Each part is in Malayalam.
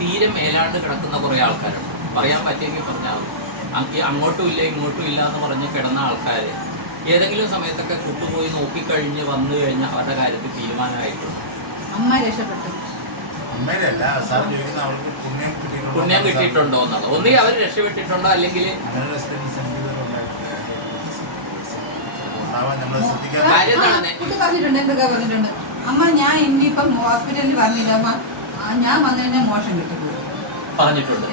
തീരെ മേലാണ്ട് കിടക്കുന്ന കുറേ ആൾക്കാരുണ്ട്. പറയാൻ പറ്റിയെങ്കിൽ പറഞ്ഞാൽ അങ്ങോട്ടും ഇല്ല ഇങ്ങോട്ടും ഇല്ല എന്ന് പറഞ്ഞ് കിടന്ന ആൾക്കാർ ഏതെങ്കിലും സമയത്തൊക്കെ കുട്ടുപോയി നോക്കിക്കഴിഞ്ഞ് വന്നു കഴിഞ്ഞാൽ അവരുടെ കാര്യത്തിൽ തീരുമാനമായിട്ടുണ്ട്. അമ്മ രക്ഷപ്പെട്ടു. പുണ്യം കിട്ടിയിട്ടുണ്ടോ എന്നുള്ളത് ഒന്നുകിൽ അവർ രക്ഷപ്പെട്ടിട്ടുണ്ടോ അല്ലെങ്കിൽ പറഞ്ഞിട്ടുണ്ട്. എന്തൊക്കെ പറഞ്ഞിട്ടുണ്ട്? അമ്മ ഞാൻ ഇനിയിപ്പം ഹോസ്പിറ്റലിൽ പറഞ്ഞില്ല, അമ്മ ഞാൻ വന്നു കഴിഞ്ഞാൽ മോശം കിട്ടും പറഞ്ഞിട്ടുണ്ട്.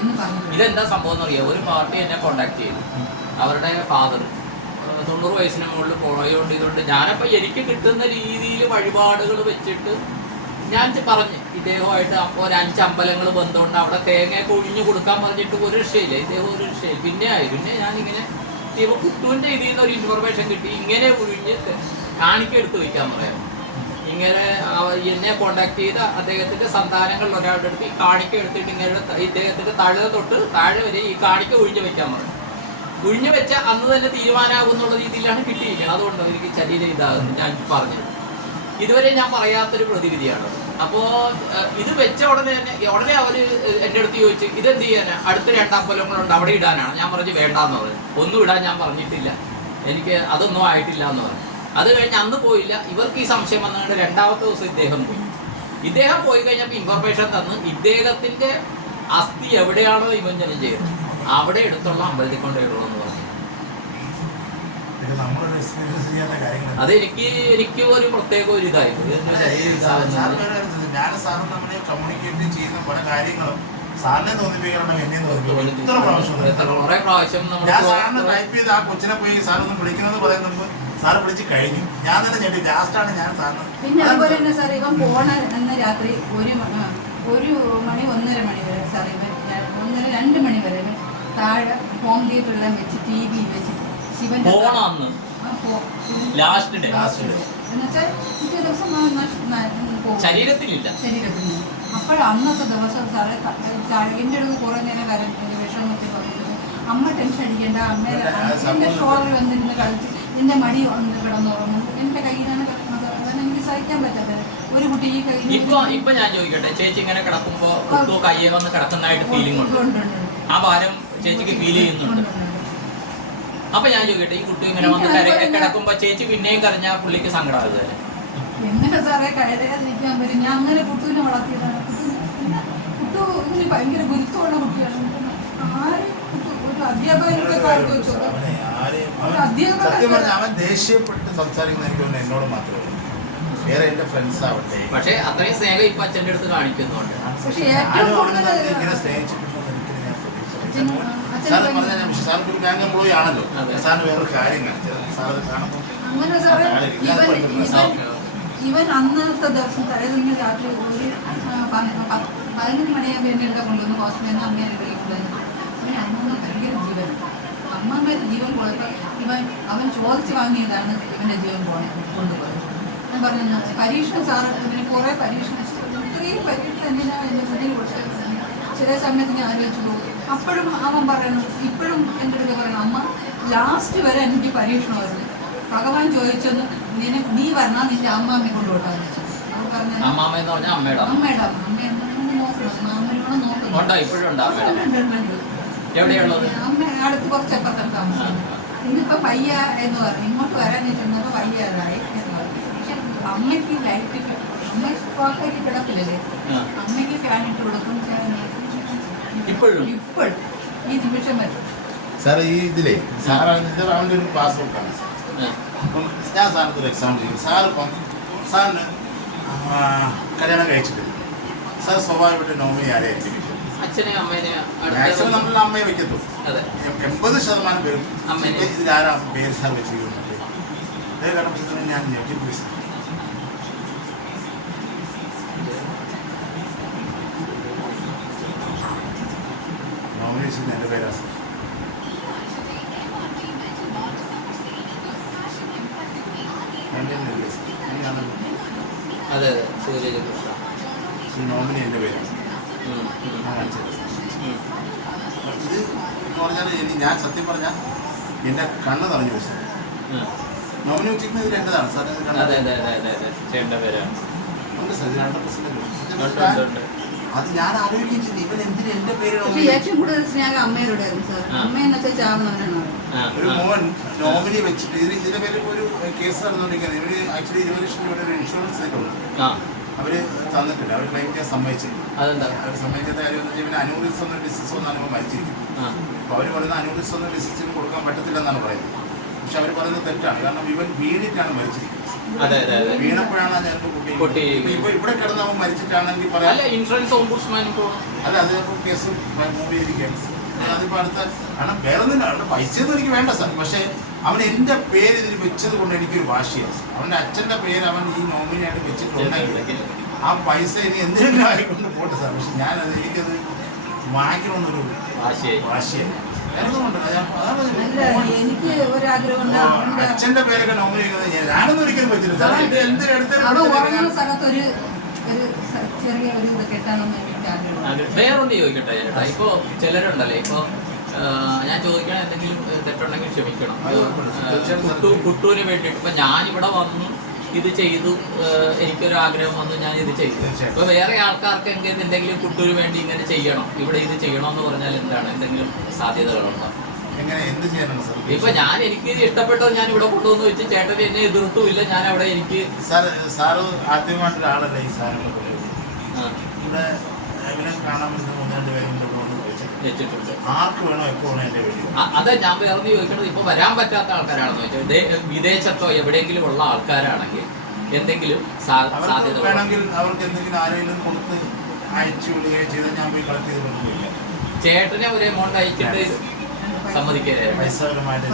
ഇതെന്താ സംഭവം എന്നറിയാം. ഒരു പാർട്ടി എന്നെ കോണ്ടാക്ട് ചെയ്തു. അവരുടെ ഫാദർ 90 വയസ്സിന് മുകളിൽ പോയതുകൊണ്ട് ഇതുകൊണ്ട് ഞാനപ്പോൾ എനിക്ക് കിട്ടുന്ന രീതിയിൽ വഴിപാടുകൾ വെച്ചിട്ട് ഞാൻ പറഞ്ഞു ഇദ്ദേഹമായിട്ട് അപ്പോൾ ഒരു 5 അമ്പലങ്ങൾ ബന്ധമുണ്ട്. അവിടെ തേങ്ങയൊക്കെ ഒഴിഞ്ഞു കൊടുക്കാൻ പറഞ്ഞിട്ട് ഒരു രക്ഷയില്ല. ഇദ്ദേഹം ഒരു രക്ഷയില്ല. പിന്നെ ഞാനിങ്ങനെ ഇപ്പോൾ കുട്ടുവിൻ്റെ ഇതിൽ നിന്ന് ഒരു ഇൻഫർമേഷൻ കിട്ടി. ഇങ്ങനെ ഒഴിഞ്ഞ് കാണിക്കെടുത്ത് വയ്ക്കാൻ പറയാം. ഇങ്ങനെ എന്നെ കോണ്ടാക്ട് ചെയ്ത അദ്ദേഹത്തിൻ്റെ സന്താനങ്ങളിൽ ഒരാളുടെ അടുത്ത് ഈ കാണിക്ക എടുത്തിട്ട് ഇങ്ങനെ ഇദ്ദേഹത്തിൻ്റെ താഴെ വരെ ഈ കാണിക്ക ഒഴിഞ്ഞു വെക്കാൻ പറഞ്ഞു. ഒഴിഞ്ഞു വെച്ച അന്ന് തന്നെ തീരുമാനമാകുന്നുള്ള രീതിയിലാണ് കിട്ടിയിരിക്കുന്നത്. അതുകൊണ്ട് എനിക്ക് ശരീരം ഇതാകുന്നു ഞാൻ പറഞ്ഞത്. ഇതുവരെ ഞാൻ പറയാത്തൊരു പ്രതിവിധിയാണ്. അപ്പോൾ ഇത് വെച്ച ഉടനെ അവർ എൻ്റെ അടുത്ത് ചോദിച്ചു ഇതെന്ത് ചെയ്യാനാ, അടുത്ത 2 അമ്പലങ്ങളുണ്ട് അവിടെ ഇടാനാണ്. ഞാൻ പറഞ്ഞു വേണ്ടാന്ന് പറഞ്ഞു. ഒന്നും ഇടാൻ ഞാൻ പറഞ്ഞിട്ടില്ല, എനിക്ക് അതൊന്നും ആയിട്ടില്ല എന്ന് പറഞ്ഞു. അത് കഴിഞ്ഞ് അന്ന് പോയില്ല. ഇവർക്ക് ഈ സംശയം വന്നുകൊണ്ട് 2ാമത്തെ ദിവസം ഇദ്ദേഹം പോയി കഴിഞ്ഞപ്പോൾ ഇൻഫർമേഷൻ തന്ന് ഇദ്ദേഹത്തിൻ്റെ അസ്ഥി എവിടെയാണോ നിമഞ്ജനം ചെയ്തത് അവിടെ എടുത്തുള്ള അമ്പലത്തിൽ കൊണ്ടുപോയിട്ടുള്ളൂ എന്ന് പറഞ്ഞു. അത് എനിക്ക് ഒരു പ്രത്യേക ഒരു ഇതായിരുന്നു. കുറെ പ്രാവശ്യം പിന്നെ അതുപോലെ തന്നെ സാർ ഇവൻ പോണ എന്ന രാത്രി 1 മണി 1:30 മണി വരെ സാർ ഇവൻ 1:30-2 മണി വരെ താഴെ ഹോം തിയേറ്ററെല്ലാം വെച്ച് TV വെച്ച് ശിവന്റെ എന്നുവെച്ചാൽ പിറ്റേ ദിവസം ശരീരത്തിലില്ല. അപ്പോൾ അന്നത്തെ ദിവസം സാറേ എൻ്റെ അടുത്ത് കുറേ നേരം കാര്യം വിഷമത്തിൽ പറഞ്ഞിട്ട് അമ്മ ടെൻഷൻ അടിക്കേണ്ട, എൻ്റെ ഷോളിൽ വന്നിരുന്ന് കളിച്ച് എൻ്റെ മടി വന്ന് കിടന്നുറങ്ങും. എൻ്റെ കയ്യിലാണ് കിടക്കുന്നത്. അതാണ് എനിക്ക് സഹിക്കാൻ പറ്റാത്തത്. ഒരു കുട്ടി ഈ കയ്യിൽ ഇപ്പൊ ഞാൻ ചോദിക്കട്ടെ, ചേച്ചി ഇങ്ങനെ കിടക്കുമ്പോ കയ്യെ വന്ന് കിടക്കുന്നതായിട്ട് ഫീലിംഗ് ഉണ്ട്. ആ ഭാരം ചേച്ചിക്ക് ഫീൽ ചെയ്യുന്നുണ്ട്. അപ്പൊ ഞാൻ ചോദിക്കട്ടെ, ഈ കുട്ടി ഇങ്ങനെ വന്ന് കിടക്കുമ്പോ ചേച്ചി പിന്നെയും കരഞ്ഞാൽ പുള്ളിക്ക് സങ്കടമാകുന്നത് എങ്ങനെ സാറേ? കരയാതിരിക്കാൻ പറ്റും. ഞാൻ അങ്ങനെ കുട്ടുവിനെ വളർത്തിയതാണ്. കുട്ടു ഇതിന് ഭയങ്കര ഗുരുത്വമുള്ള കുട്ടിയാണ്. ഒരു അധ്യാപകനൊക്കെ അവൻ ദേഷ്യപ്പെട്ട് സംസാരിക്കുന്ന എന്നോട് മാത്രമേ ഉള്ളൂ. വേറെ എന്റെ ഫ്രണ്ട്സ് ആവട്ടെ. പക്ഷെ അത്രയും സ്നേഹം ഇപ്പൊ അച്ഛൻ്റെ അടുത്ത് കാണിക്കുന്നുണ്ട്. സാർക്ക് ഒരു ബാങ്ക് എംപ്ലോയി ആണല്ലോ. സാറിന് വേറൊരു കാര്യം ഇവൻ അന്നത്തെ ദിവസം തലേദിവസം രാത്രി ഒരു 11 മണിയാകുമ്പോൾ എൻ്റെ അടുത്ത് കൊണ്ടുവന്ന് ഹോസ്പിറ്റലിൽ നിന്ന് അമ്മേനെ കൊണ്ടുവന്നു. അവന് അമ്മ ഭയങ്കര ജീവൻ. അമ്മമ്മ ജീവൻ പോയപ്പോൾ അവൻ ചോദിച്ച് വാങ്ങിയതാണ് ഇവൻ്റെ ജീവൻ കൊണ്ടുപോയത്. ഞാൻ പറഞ്ഞു പരീക്ഷ സാറ് ഇവന് കുറേ പരീക്ഷ ഇത്രയും പരീക്ഷ എന്തിനാണ് എൻ്റെ മുന്നിൽ കൊടുത്തത്. ചില സമയത്ത് ഞാൻ ആലോചിച്ചു പോകും. അപ്പോഴും അവൻ പറയണം, ഇപ്പോഴും എൻ്റെ അടുത്ത് പറയണം, അമ്മ ലാസ്റ്റ് വരെ എനിക്ക് പരീക്ഷണമായിരുന്നു. ഭഗവാൻ ചോദിച്ചൊന്ന് നീ വരണ നിന്റെ അമ്മാമ്മയെ കൊണ്ടുപോട്ടാന്ന് വെച്ചു. അവർ പറഞ്ഞു അമ്മയുടെ അമ്മ അടുത്ത് കുറച്ചപ്പുറത്താണ് താമസിക്കുന്നത്. ഇന്നിപ്പോൾ പയ്യ എന്ന് പറഞ്ഞു. ഇങ്ങോട്ട് വരാൻ ചെന്നപ്പോൾ പയ്യാതായി എന്ന് പറഞ്ഞു. പക്ഷെ അമ്മയ്ക്ക് ലൈറ്റ് അമ്മ സ്പോക്കായിട്ട് കിടക്കില്ലല്ലേ, അമ്മയ്ക്ക് ഫാനിട്ട് കൊടുക്കും. ഇപ്പോഴും ഈ നിമിഷം വരും സാർ. ഈ ഇതിലേ സാറിന്റെ ഒരു ക്ലാസ് നോക്കാണ്. അപ്പം ഞാൻ സാറിന് ഒരു എക്സാമ്പിൾ ചെയ്യും. സാറിന് കല്യാണം കഴിച്ചിട്ട് സാർ സ്വാഭാവികമായിട്ട് നോമിനി ആരെയായിരിക്കും? മാക്സിമം നമ്മൾ അമ്മയെ വെക്കത്തു. 80% പേരും ഇതിലാരാ പേര് സാർ വെച്ചിരിക്കുന്നത്? അതേ കടപ്പത്തിൽ ഞാൻ ഞെട്ടിപ്പോയി സാർ. നോമിനേഷൻ എൻ്റെ പേരാ സാർ. അതെ സൂര്യകൃഷ്ണ നോമിനി എൻ്റെ പേരാണ്. ഇത് എന്ന് പറഞ്ഞാൽ ഞാൻ സത്യം പറഞ്ഞാൽ എൻ്റെ കണ്ണ് നിറഞ്ഞു പോയി സാർ. നോമിനി വെച്ചിരിക്കുന്നത് ഇതിൽ എൻ്റെതാണ് സാർ. ഉണ്ട് സാർ. 2% അത് ഞാൻ ആലോചിക്കുകയും ചെയ്തു, ഇവൻ എന്തിനും എന്റെ പേര് പക്ഷേ ഏറ്റവും കൂടുതൽ സ്നേഹം അമ്മയോടായിരുന്നു സാർ. അമ്മയെന്ന് വെച്ചാൽ ചാവുന്നവനാണ്. ഒരു മോൻ നോമിനി വെച്ചിട്ട് ഇതിന്റെ പേരിൽ ഒരു കേസ് നടന്നുകൊണ്ടിരിക്കുന്നത്. ഇവര് ആക്ച്വലി 20 ലക്ഷം രൂപയുടെ ഒരു ഇൻഷുറൻസ് ഉണ്ട്, അവര് തന്നിട്ടില്ല, അവർ ക്ലെയിം ചെയ്യാൻ സമ്മതിച്ചില്ല. അവർ സമ്മതിക്കാത്ത കാര്യം എന്ന് വെച്ചാൽ ഇവന് അനൂറിസം ഡിസീസോ എന്നാണ് ഇവ മരിച്ചിരിക്കുന്നത്. അപ്പോൾ അവർ പറയുന്ന അനൂറിസം ഡിസീസിന് കൊടുക്കാൻ പറ്റത്തില്ല എന്നാണ് പറയുന്നത്. പക്ഷെ അവർ പറയുന്നത് തെറ്റാണ്, കാരണം ഇവൻ വീണിട്ടാണ് മരിച്ചിരിക്കുന്നത്. വീണപ്പോഴാണ് ഞങ്ങൾക്ക് കുട്ടി ഇപ്പൊ ഇവിടെ കിടന്ന് അവൻ മരിച്ചിട്ടാണെങ്കിൽ പറയാം ഇൻഷുറൻസ് അല്ല, അത് കേസ് മൂവ് ചെയ്തിരിക്കുകയാണ്. അതിപ്പോ അടുത്ത കാരണം വേറെ ഒന്നും അവരുടെ പൈസയൊന്നും എനിക്ക് വേണ്ട സാർ. പക്ഷെ അവൻ എന്റെ പേര് ഇതിൽ വെച്ചത് കൊണ്ട് എനിക്കൊരു വാശിയാണ്. അവന്റെ അച്ഛന്റെ പേര് അവൻ ഈ നോമിനിയായിട്ട് വെച്ചിട്ടുണ്ടെങ്കിൽ ആ പൈസ ഇനി എന്തെങ്കിലും ആയിക്കൊണ്ട് പോട്ടെ സാർ. പക്ഷെ ഞാനത് എനിക്കത് വാങ്ങിക്കണമെന്നൊരു വാശിയായി. എനിക്ക് ഒരാഗ്രഹം അച്ഛന്റെ പേരൊക്കെ നോമിനി ഞാനൊന്നും ഒരിക്കലും വെച്ചില്ല സാർ. സ്ഥലത്തൊരു ചെറിയ ഒരു ഇത് കെട്ടാനൊന്നും എനിക്ക് ആഗ്രഹം. വേറൊന്ന് ചോദിക്കട്ടെ ചേട്ടാ, ഇപ്പൊ ചിലരുണ്ടല്ലേ, ഇപ്പൊ ഞാൻ ചോദിക്കണം, എന്തെങ്കിലും തെറ്റുണ്ടെങ്കിൽ ക്ഷമിക്കണം. കുട്ടൂന് വേണ്ടിയിട്ട് ഇപ്പൊ ഞാനിവിടെ വന്നു ഇത് ചെയ്തു, എനിക്കൊരു ആഗ്രഹം വന്നു, ഞാൻ ഇത് ചെയ്തു. ഇപ്പൊ വേറെ ആൾക്കാർക്ക് എന്തെങ്കിലും കുട്ടൂന് വേണ്ടി ഇങ്ങനെ ചെയ്യണം, ഇവിടെ ഇത് ചെയ്യണം എന്ന് പറഞ്ഞാൽ എന്താണ്, എന്തെങ്കിലും സാധ്യതകളുണ്ടോ? ഇപ്പൊ ഞാൻ എനിക്ക് ഇഷ്ടപ്പെട്ടത് ഞാൻ ഇവിടെ കൊണ്ടുവന്ന് വെച്ച് ചേട്ടൻ എന്നെ എതിർത്തുമില്ല, ഞാൻ അവിടെ എനിക്ക് സാറ് ആദ്യമായിട്ടൊരു ആളല്ല ഈ സാധനം ഇവിടെ കാണാൻ വെച്ചിട്ടുണ്ട്. ആർക്ക് വേണോ എപ്പോ വേണോ എന്റെ വീട്ടിൽ. അതെ ഞാൻ വേറെ ചോദിക്കണത്, ഇപ്പൊ വരാൻ പറ്റാത്ത ആൾക്കാരാണെന്ന് വെച്ചാൽ വിദേശത്തോ എവിടെയെങ്കിലും ഉള്ള ആൾക്കാരാണെങ്കിൽ എന്തെങ്കിലും സാധ്യത വേണമെങ്കിൽ അവർക്ക് എന്തെങ്കിലും ആരെങ്കിലും കൊടുത്ത് അയച്ചു വിടുകയോ ചെയ്താൽ ഞാൻ പോയി കളക്ട് ചെയ്ത് കൊണ്ടുപോയില്ല. ചേട്ടനെ ഒരു എമൗണ്ട് അയച്ചിട്ട് സമ്മതിക്കരുത്. പൈസപരമായിട്ട്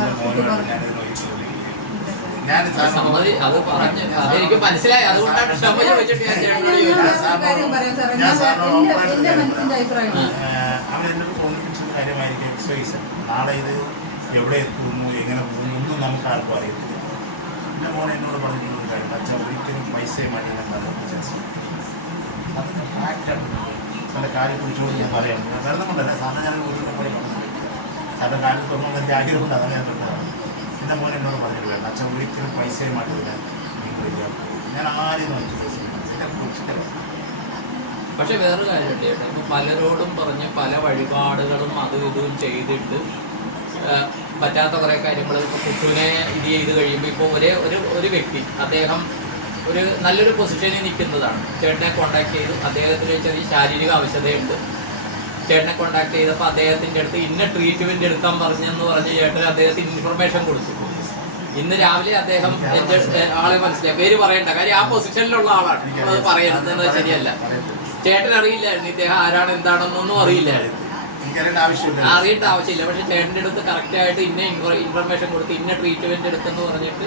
അത് പറഞ്ഞു അതെനിക്ക് മനസ്സിലായി, അതുകൊണ്ടാണ് ക്ഷമ ചോദിച്ചിട്ട് ഞാൻ ചേട്ടനോട് അവരെന്നോട് തോന്നിപ്പിച്ചൊരു കാര്യമായിരിക്കും എക്സസൈസ്. നാളെ ഇത് എവിടെ എത്തുന്നു, എങ്ങനെ പോകുന്നു ഒന്നും നമുക്ക് ആർക്കും അറിയത്തില്ല. എൻ്റെ മോനെ എന്നോട് പറഞ്ഞിട്ടുള്ള കാര്യം അച്ഛൻ ഒരിക്കലും പൈസയുമായിട്ട് ഞാൻ അതിൻ്റെ ഫാക്റ്റാണ്. സാറിൻ്റെ കാര്യം കുറിച്ചുകൊണ്ട് ഞാൻ പറയാം, വെറുതെ കൊണ്ടല്ല സാറിന് ഞാൻ വീട്ടിൽ പോയി സാറിൻ്റെ കാര്യം തുറന്നു എൻ്റെ ആഗ്രഹമുണ്ട്, അതാണ് ഞാൻ തൊട്ടതാണ്. എൻ്റെ മോൻ എന്നോട് പറഞ്ഞിട്ടില്ല അച്ഛൻ ഒരിക്കലും പൈസയുമായിട്ട് ഞാൻ ആരെയും നോക്കി എൻ്റെ കൊച്ചിൻ്റെ. പക്ഷെ വേറൊരു കാര്യമുണ്ട് ചേട്ടാ, ഇപ്പൊ പലരോടും പറഞ്ഞ് പല വഴിപാടുകളും അതും ഇതും ചെയ്തിട്ട് പറ്റാത്ത കുറേ കാര്യങ്ങൾ ഇപ്പോൾ കുട്ടുവിനെ ഇത് ചെയ്ത് കഴിയുമ്പോൾ ഇപ്പോൾ ഒരു വ്യക്തി അദ്ദേഹം ഒരു നല്ലൊരു പൊസിഷനിൽ നിൽക്കുന്നതാണ്. ചേട്ടനെ കോൺടാക്ട് ചെയ്തു, അദ്ദേഹത്തിന് ചെറിയ ശാരീരിക ആവശ്യതയുണ്ട്. ചേട്ടനെ കോൺടാക്ട് ചെയ്തപ്പോൾ അദ്ദേഹത്തിൻ്റെ അടുത്ത് ഇന്ന ട്രീറ്റ്മെൻറ്റ് എടുക്കാൻ പറഞ്ഞെന്ന് പറഞ്ഞ് ചേട്ടൻ അദ്ദേഹത്തിന് ഇൻഫർമേഷൻ കൊടുത്തു. ഇന്ന് രാവിലെ അദ്ദേഹം എൻ്റെ ആളെ മനസ്സിലായി, പേര് പറയണ്ട കാര്യം ആ പൊസിഷനിലുള്ള ആളാണ്, അത് പറയരുതെന്നത് ശരിയല്ല. ചേട്ടൻ അറിയില്ലായിരുന്നു ഇദ്ദേഹം ആരാണ് എന്താണെന്നൊന്നും അറിയില്ലായിരുന്നു, അറിയേണ്ട ആവശ്യമില്ല. പക്ഷെ ചേട്ടൻ്റെ അടുത്ത് കറക്റ്റായിട്ട് ഇന്ന ഇൻഫർമേഷൻ കൊടുത്ത് ഇന്ന ട്രീറ്റ്മെന്റ് എടുത്തെന്ന് പറഞ്ഞിട്ട്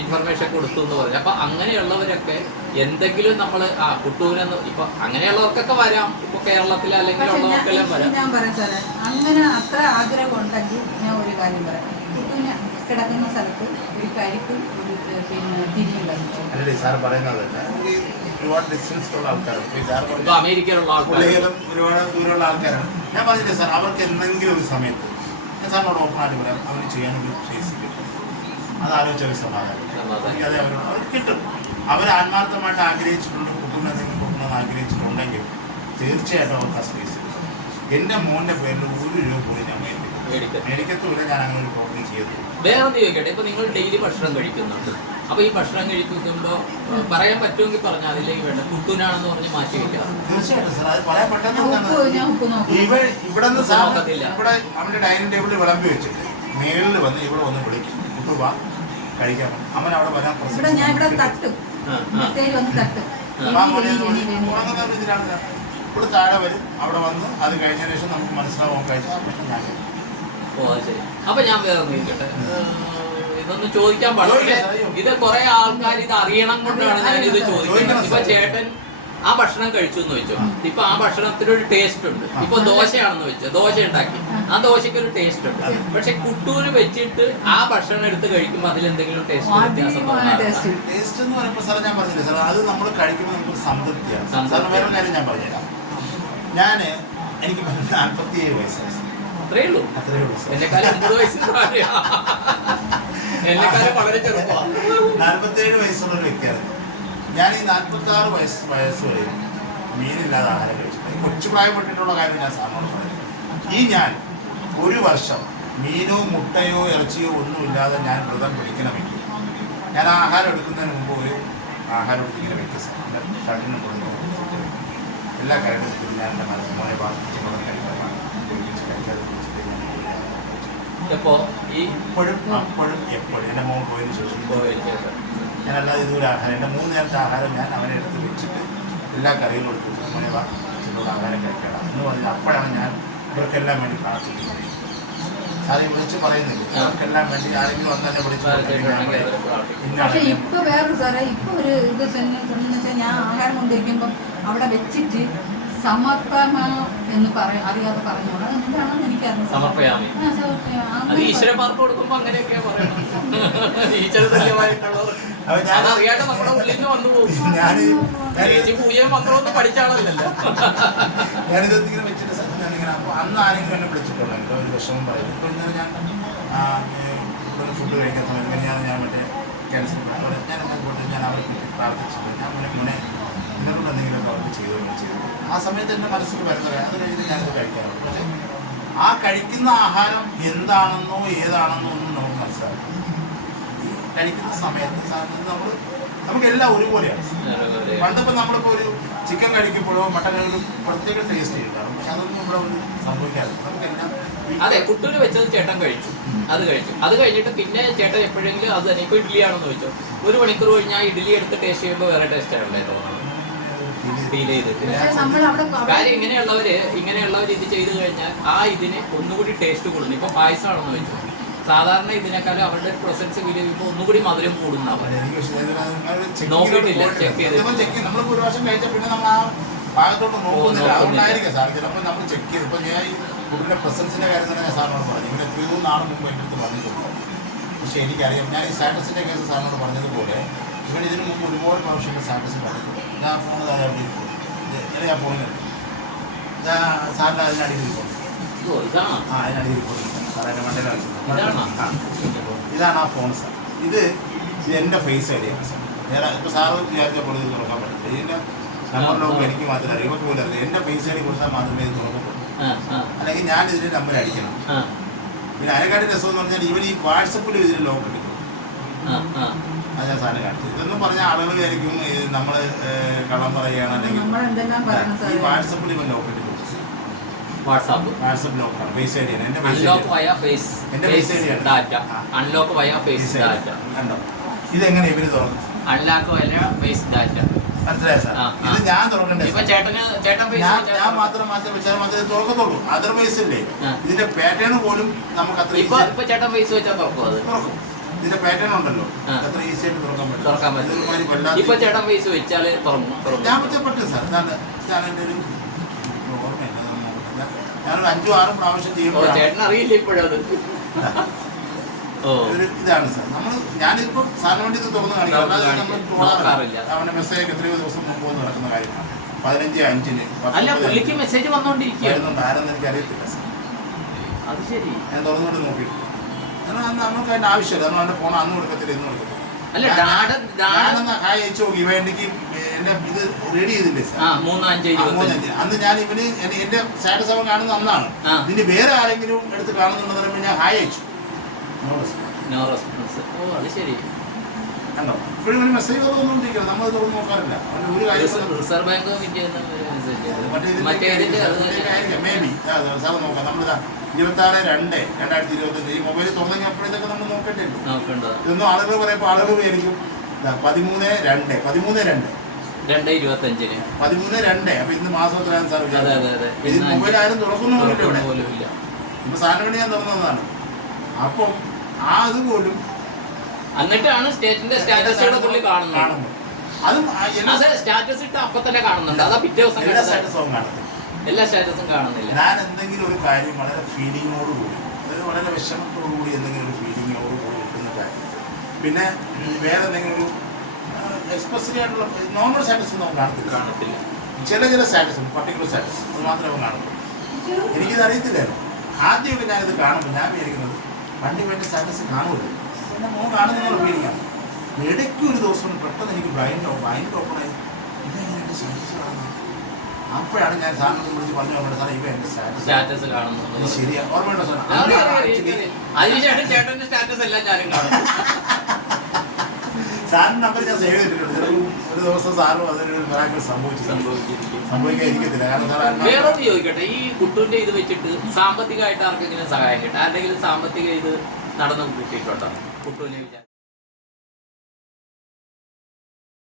ഇൻഫർമേഷൻ കൊടുത്തു എന്ന് പറഞ്ഞു. അപ്പൊ അങ്ങനെയുള്ളവരൊക്കെ എന്തെങ്കിലും നമ്മൾ കുട്ടൂരെന്ന് ഇപ്പൊ അങ്ങനെയുള്ളവർക്കൊക്കെ വരാം, ഇപ്പൊ കേരളത്തിൽ അല്ലെങ്കിൽ ഉള്ളവർക്കെല്ലാം വരാം. ഞാൻ പറയാം സാറേ, അങ്ങനെ അത്ര ആഗ്രഹം ഉണ്ടെങ്കിൽ ഞാൻ ഒരു കാര്യം പറയാം, കുട്ടൂന് കിടക്കുന്ന സ്ഥലത്ത് ഒരു കരിക്കും ഒരു പിന്നെ തിരിയും ഒരുപാട് ഡിസ്റ്റൻസിലുള്ള ആൾക്കാരാണ്, അമേരിക്കയിലുള്ള ഒരുപാട് ദൂരമുള്ള ആൾക്കാരാണ്. ഞാൻ പറഞ്ഞില്ലേ സാർ, അവർക്ക് എന്തെങ്കിലും ഒരു സമയത്ത് ഞാൻ സാറിനോട് ഓപ്പണായിട്ട് പറയാം, അവർ ചെയ്യാനൊരു സ്പേസ് കിട്ടും. അത് ആലോചിച്ച ഒരു സമാധാനം എനിക്കത് അവർക്ക് കിട്ടും. അവർ ആത്മാർത്ഥമായിട്ട് ആഗ്രഹിച്ചിട്ടുണ്ട്, കുട്ടുന്നത് ആഗ്രഹിച്ചിട്ടുണ്ടെങ്കിൽ തീർച്ചയായിട്ടും അവർക്ക് ആ സ്പേസ് കിട്ടും. എൻ്റെ മോൻ്റെ പേരിൽ 1 രൂപ പോലും ഞാൻ മേടിക്കത്തുമില്ല, ഞാൻ അങ്ങനെ ഒരു പ്രോബ്ലം ചെയ്യത്തില്ല. വേറെ ഒന്ന് ചോദിക്കട്ടെ, ഇപ്പൊ നിങ്ങൾ ഡെയിലി ഭക്ഷണം കഴിക്കുന്നുണ്ട്, അപ്പൊ ഈ ഭക്ഷണം കഴിക്കുമ്പോൾ പറയാൻ പറ്റുമെങ്കിൽ പറഞ്ഞാൽ അതിലേക്ക് വേണ്ട കുട്ടൂനാണെന്ന് പറഞ്ഞ് മാറ്റി വെക്കാം. തീർച്ചയായിട്ടും സാർ, അത് പറയാൻ പെട്ടെന്ന് ഇവിടെ അവന്റെ ഡൈനിങ് ടേബിളിൽ വിളമ്പി വെച്ചിട്ട് മേളിൽ വന്ന് ഇവിടെ വന്ന് വിളിക്കും, കുട്ടു വാ കഴിക്കാൻ. അവൻ അവിടെ വരാൻ ഇവിടെ താഴെ വരും, അവിടെ വന്ന് അത് കഴിഞ്ഞ ശേഷം നമുക്ക് മനസ്സിലാവാൻ കഴിച്ചാൽ ഞാൻ. ഓ അത് ശരി. അപ്പൊ ഞാൻ വേറെ നോക്കട്ടെ, ഇതൊന്നും ചോദിക്കാൻ പാടില്ല, ഇത് കുറെ ആൾക്കാർ ഇത് അറിയണം കൊണ്ടാണ് ഞാൻ ഇത് ചോദിക്കുന്നത്. ഇപ്പൊ ചേട്ടൻ ആ ഭക്ഷണം കഴിച്ചു എന്ന് വെച്ചോ, ഇപ്പൊ ആ ഭക്ഷണത്തിനൊരു ടേസ്റ്റ് ഉണ്ട്. ഇപ്പൊ ദോശയാണെന്ന് വെച്ചോ, ദോശ ഉണ്ടാക്കി, ആ ദോശയ്ക്ക് ഒരു ടേസ്റ്റ് ഉണ്ട്. പക്ഷെ കുട്ടൂര് വെച്ചിട്ട് ആ ഭക്ഷണം എടുത്ത് കഴിക്കുമ്പോൾ അതിലെന്തെങ്കിലും ടേസ്റ്റ് വ്യത്യാസം ടേസ്റ്റ് എന്ന് പറയുമ്പോൾ സാർ ഞാൻ പറഞ്ഞില്ലേ സാർ, അത് നമ്മൾ കഴിക്കുമ്പോൾ നമുക്ക് സംതൃപ്തിയാണ്. സാറിന് വേറെ കാര്യം ഞാൻ പറഞ്ഞുതരാം. എനിക്ക് 47 വയസ്സായി. അത്രേ ഉള്ളൂ. എന്നെക്കാളും 50 വയസ്സ്, എന്നെക്കാളും വളരെ ചെറുപ്പമാണ്. 47 വയസ്സുള്ള ഒരു വ്യക്തിയാണ് ഞാൻ. ഈ 46 വയസ്സ് വരെ മീനില്ലാതെ ആഹാരം കഴിച്ചിട്ട് ഈ കൊച്ചു പ്രായപ്പെട്ടിട്ടുള്ള കാര്യം ഞാൻ സാറിനോട് പറയുന്നത്. ഞാൻ 1 വർഷം മീനോ മുട്ടയോ ഇറച്ചിയോ ഒന്നുമില്ലാതെ ഞാൻ വ്രതം പിടിക്കണമെങ്കിൽ ഞാൻ ആഹാരം എടുക്കുന്നതിന് മുമ്പ് ഒരു ആഹാരം എടുത്തിങ്ങനെ വെക്കുക സാർ. എൻ്റെ കണ്ണിന് കൊടുത്ത് എല്ലാ കാര്യത്തിലും ഞാൻ എൻ്റെ മോനെ ബാധിച്ച് വെള്ളം കഴിക്കാതെ ഇപ്പോഴും അപ്പോഴും എപ്പോഴും എൻ്റെ മോൻ പോയതിന് ശേഷം ഞാനല്ലാതെ ഇതുപോലെ ആഹാരം എൻ്റെ 3 നേരത്തെ ആഹാരം ഞാൻ അവനെ എടുത്ത് വെച്ചിട്ട് എല്ലാ കറികളും എടുത്തിട്ട് മോനെ ബാധിച്ചുള്ള ആഹാരം കഴിക്കണം എന്ന് പറഞ്ഞാൽ അപ്പോഴാണ് ഞാൻ ഇവർക്കെല്ലാം വേണ്ടി പ്രാർത്ഥിക്കുന്നത്. അത് വിളിച്ച് പറയുന്നില്ല, അവർക്കെല്ലാം വേണ്ടി ആരെങ്കിലും വന്നെ വിളിച്ച് പക്ഷെ ഇപ്പൊ വേറൊരു സാറേ, ഇപ്പൊ ഒരു ഇത് വെച്ചാൽ ഞാൻ ആഹാരം കൊണ്ടുവയ്ക്കുമ്പം അവിടെ വെച്ചിട്ട് സമർപ്പമ എന്ന് പറയും, അറിയാതെ പറഞ്ഞോളാം. എന്താണെന്ന് എനിക്കറിയാം. സമർപ്പയാമി അത് ഈശ്വരന്മാർക്ക് കൊടുക്കുമ്പോ അങ്ങനെയൊക്കെ പറയണം. ഈശ്വര തുല്യമായിട്ടുള്ളവർ അതറിയാതെ നമ്മുടെ ഉള്ളിൽ നിന്ന് വന്നു പോകും. പൂജയും മന്ത്രമൊന്നും പഠിച്ചാണല്ലോ. ഞാനിത് ഇങ്ങനെ വെച്ചിട്ട് ഞാനിങ്ങനെ അന്ന് ആരെങ്കിലും എന്നെ വിളിച്ചിട്ടുണ്ടെങ്കിൽ ഒരു വിഷമം പറയും. ഇപ്പോൾ ഇന്നലെ ഞാൻ ഫുഡ് കഴിക്കാൻ സമയത്ത് ഞാൻ മറ്റേ ക്യാൻസർ ഞാൻ പോയിട്ട് ഞാൻ അവരെ പ്രാർത്ഥിച്ചിട്ട് ഞാൻ മുന്നേ എന്നോട് എന്തെങ്കിലുമൊക്കെ അവർക്ക് ചെയ്തു. ആ സമയത്ത് എൻ്റെ മനസ്സിൽ വരുന്നത് അത് കഴിഞ്ഞിട്ട് ഞാനത് കഴിക്കാറുണ്ട്. പക്ഷേ ആ കഴിക്കുന്ന ആഹാരം എന്താണെന്നോ ഏതാണെന്നോ ഒന്നും നമുക്ക് മനസ്സിലാക്കും. ഈ കഴിക്കുന്ന സമയത്ത് നമുക്കെല്ലാം ഒരുപോലെയാണ്. പണ്ടിപ്പോൾ നമ്മളിപ്പോൾ ഒരു ചിക്കൻ കഴിക്കുമ്പോഴോ മട്ടൻ കഴിക്കുമ്പോഴോ പ്രത്യേക ടേസ്റ്റ് ഉണ്ടാകും. പക്ഷെ അതൊന്നും ഇവിടെ ഒരു സംഭവിക്കാതെ നമുക്കെല്ലാം. അതെ, കുട്ടൂര് വെച്ചത് ചേട്ടൻ കഴിച്ചു, അത് കഴിഞ്ഞിട്ട് പിന്നെ ചേട്ടൻ എപ്പോഴെങ്കിലും അത് തന്നെ ഇപ്പോൾ ഇഡ്ഡലിയാണെന്ന് വെച്ചോ, 1 മണിക്കൂർ കഴിഞ്ഞാൽ ഇഡ്ഡലി എടുത്ത് ടേസ്റ്റ് ചെയ്യുമ്പോൾ വേറെ ടേസ്റ്റ് ആണല്ലേ തോന്നുന്നത്, ഫീൽ ചെയ്തിട്ട്. കാര്യം ഇങ്ങനെയുള്ളവർ ഇത് ചെയ്ത് കഴിഞ്ഞാൽ ആ ഇതിന് ഒന്നുകൂടി ടേസ്റ്റ് കൂടുന്നു. ഇപ്പൊ പായസമാണെന്ന് വെച്ചു, സാധാരണ ഇതിനേക്കാളും അവരുടെ പ്രസൻസ് ഫീൽ ചെയ്യുമ്പോൾ ഒന്നുകൂടി മധുരം കൂടുന്ന നോക്കിയിട്ടില്ല, ചെക്ക് ചെയ്ത് നമ്മളിപ്പോൾ ഒരു പ്രാവശ്യം കഴിച്ചാൽ പിന്നെ നമ്മൾ ആ ഭാഗത്തോട്ട് നോക്കുന്നില്ല. അതുകൊണ്ടായിരിക്കും സാർ ചിലപ്പോൾ നമ്മൾ ചെക്ക് ചെയ്ത്. ഇപ്പോൾ ഞാൻ ഈ ഫുഡിൻ്റെ പ്രസൻസിൻ്റെ കാര്യം തന്നെ ഞാൻ സാറിനോട് പറഞ്ഞു. ഇങ്ങനെ 3 നാൾ മുമ്പ് എൻ്റെ അടുത്ത് പറഞ്ഞിട്ടുണ്ട്. പക്ഷേ എനിക്കറിയാം, ഞാൻ ഈ സ്റ്റാറ്റസിൻ്റെ കേസ് സാറിനോട് പറഞ്ഞതുപോലെ ഇവൻ ഇതിന് മുമ്പ് ഒരുപാട് പ്രാവശ്യം സ്റ്റാറ്റസ് പറഞ്ഞിട്ടുണ്ട്. ഞാൻ ഫോൺ അവിടെ ഇങ്ങനെ ഞാൻ ഫോണിൽ സാറിൻ്റെ അതിനടിയിൽ പോകും. അതിനടിയിൽ പോകും സാർ, എൻ്റെ മണ്ടയിലാണ്. ഇതാണ് ആ ഫോൺ സാർ. ഇത് എൻ്റെ ഫേസ് ഐഡിയാണ് സാർ. വേറെ ഇപ്പോൾ സാറ് വിചാരിച്ചപ്പോൾ ഇത് തുറക്കാൻ പറ്റില്ല. ഇതിൻ്റെ നമ്പർ ലോക്ക് എനിക്ക് മാത്രമേ അറിയാം, ഇവർക്ക് പോലും അറിയാം. എൻ്റെ ഫേസ് ഐഡി കൊടുത്താൽ മാത്രമേ ഇത് തുറക്കപ്പെടും. അല്ലെങ്കിൽ ഞാൻ ഇതിൻ്റെ നമ്പർ അടിക്കണം. പിന്നെ അതിനെക്കാട്ടി രസം എന്ന് പറഞ്ഞാൽ ഇവൻ ഈ വാട്സപ്പിലും ഇതിന് ലോക്ക് എടുക്കും. അത് ഞാൻ സാറിന് കാണിച്ചത്. ഇതൊന്നും പറഞ്ഞാൽ ആളുകൾ വിചാരിക്കും നമ്മൾ കള്ളം പറയുകയാണ്, അല്ലെങ്കിൽ ഈ വാട്സപ്പിൽ ഇവൻ ലോക്ക് എടുക്കും. വാട്സപ്പ് ലോക്കാണ്, ഫേസ് ഐഡിയാണ്. എൻ്റെ ഫേസ് ഐഡിയാണ്. കണ്ടോ ഇതെങ്ങനെ ഇവര് തുറക്കും? മനസ്സിലായോ സാർ? ഇത് ഞാൻ തുറക്കണ്ടേ? ഞാൻ മാത്രം വെച്ചാൽ മാത്രമേ തുറക്കത്തുള്ളൂ. അതർവൈസ് ഇല്ലേ ഇതിന്റെ പാറ്റേൺ പോലും നമുക്ക് അത്ര തുറക്കും. ഇതിന്റെ പാറ്റേൺ ഉണ്ടല്ലോ, അത്ര ഈസി ആയിട്ട് തുറക്കാൻ പറ്റും. ഞാൻ പറ്റും സാർ. ഞാൻ എൻ്റെ ഒരു ഓർമ്മയില്ല, ഞാനൊരു 5-6 പ്രാവശ്യം ചെയ്യുമ്പോഴാണ്. ഇതാണ് സാർ ഞാനിപ്പോ സാറിന് വേണ്ടി ഇത് തുറന്ന് കാണിക്കാം. അല്ലാതെ നമ്മൾ അവന്റെ മെസ്സേജ് എത്രയോ ദിവസം മുമ്പ് നടക്കുന്ന കാര്യമാണ്. 15-5 മെസ്സേജ് വന്നോണ്ടിരിക്കുന്നുണ്ട്. ആരെന്ന് എനിക്ക് അറിയത്തില്ല സാർ. അത് ശരി, ഞാൻ തുറന്നുകൊണ്ട് നോക്കിയിട്ട് നമുക്ക് അതിന്റെ ആവശ്യമില്ല. നമ്മൾ അവന്റെ ഫോൺ അന്ന് കൊടുക്കത്തില്ല, ഇന്ന് കൊടുക്കത്തില്ല. ഹായ് അയച്ചു നോക്കി വേണ്ടിക്ക് എന്റെ ഇത് റെഡി ചെയ്തില്ലേ സാർ? 3-5 അന്ന് ഞാൻ ഇവന് എന്റെ സ്റ്റാറ്റസ് അവൻ കാണുന്ന അന്നാണ്. ഇതിന് വേറെ ആരെങ്കിലും എടുത്ത് കാണുന്നുണ്ടെന്ന് പറയുമ്പോൾ ഞാൻ ഹായ് അയച്ചു. കണ്ടോ ഇപ്പോഴും ഒരു മെസ്സേജ് തുറന്നുകൊണ്ടിരിക്കണം. നമ്മൾ തുറന്ന് നോക്കാറില്ല. ഒരു കാര്യം മേ ബി സാർ നോക്കാം. നമ്മളിതാ 26/2/2025 ഈ മൊബൈൽ തുറന്നെങ്കിൽ അപ്പോഴത്തേക്ക് നമ്മൾ നോക്കേണ്ടത്. ഇതൊന്നും ആളുകൾ പറയുമ്പോൾ ആളുകൾ വിചാരിക്കും 13/2/2025 അപ്പൊ ഇന്ന് മാസം എത്രയാണ് സാർ വിചാരിച്ചത്? മൊബൈൽ ആരും തുറക്കുന്നില്ല. ഇപ്പൊ സാറിന് വേണ്ടി ഞാൻ തുറന്നതാണ്. അപ്പം അതുപോലും എന്നിട്ടാണ് സ്റ്റേറ്റിന്റെ സ്റ്റാറ്റസുകൾ പുള്ളി കാണുന്നത്. അതും സ്റ്റാറ്റസ് ഇട്ട് അപ്പൊ തന്നെ കാണുന്നുണ്ട്. അതാ പിറ്റേ ദിവസം എല്ലാ സ്റ്റാറ്റസും കാണുന്നില്ല. ഞാൻ എന്തെങ്കിലും ഒരു കാര്യം വളരെ ഫീലിങ്ങോടുകൂടി, അതായത് വളരെ വിഷമത്തോടുകൂടി എന്തെങ്കിലും ഒരു ഫീലിങ്ങോടുകൂടി കിട്ടുന്ന കാര്യം, പിന്നെ വേറെ എന്തെങ്കിലും ഒരു എക്സ്പ്രസീവ് ആയിട്ടുള്ള നോർമൽ സ്റ്റാറ്റസ് നമുക്ക് കാണത്തില്ല. ചില സ്റ്റാറ്റസ്, പർട്ടിക്കുലർ സ്റ്റാറ്റസ് അത് മാത്രമേ അവൻ കാണുള്ളൂ. എനിക്കിത് അറിയത്തില്ലായിരുന്നു. ആദ്യമൊക്കെ ഞാനിത് കാണുമ്പോൾ ഞാൻ വിചാരിക്കുന്നത് പണ്ട് വേണ്ട സ്റ്റാറ്റസ് കാണുമല്ലോ, എൻ്റെ മോൻ കാണുന്നുള്ള ഫീലിങ്ങാണ്. ഇടയ്ക്ക് ഒരു ദിവസം പെട്ടെന്ന് എനിക്ക് ബ്ലൈൻഡ് ഓപ്പണായി ഇതെങ്ങനെയാണ് സ്റ്റാറ്റസ് കാണുന്നത്. അപ്പോഴാണ് ഞാൻ സാറിനെ വിളിച്ച് പറഞ്ഞു ഓർമ്മ സാറേ ഇവ എൻ്റെ സ്റ്റാറ്റസ് കാണുന്നു. ഇത് ശരിയാ ഓർമ്മയുണ്ടോ സാർ? അതിനുശേഷം ചേട്ടന്റെ സ്റ്റാറ്റസ് എല്ലാം ഞാനും കാണും. സാറിന്റെ നമ്പർ ഞാൻ സേവ് ചെയ്തിട്ടുണ്ട്. ചിലപ്പോൾ ഒരു ദിവസം സാറും അതൊരു മിറാക്കിൾ സംഭവിക്കാതിരിക്കത്തില്ല. കാരണം സാർ വേറൊന്ന് ചോദിക്കട്ടെ, ഈ കുട്ടുവിന്റെ ഇത് വെച്ചിട്ട് സാമ്പത്തികമായിട്ട് ആർക്കെങ്കിലും സഹായം കിട്ടും? ആരുടെങ്കിലും സാമ്പത്തിക ഇത് നടന്നു കിട്ടിയിട്ടുണ്ടോ കുട്ടുവിനെ വിചാരിച്ചു?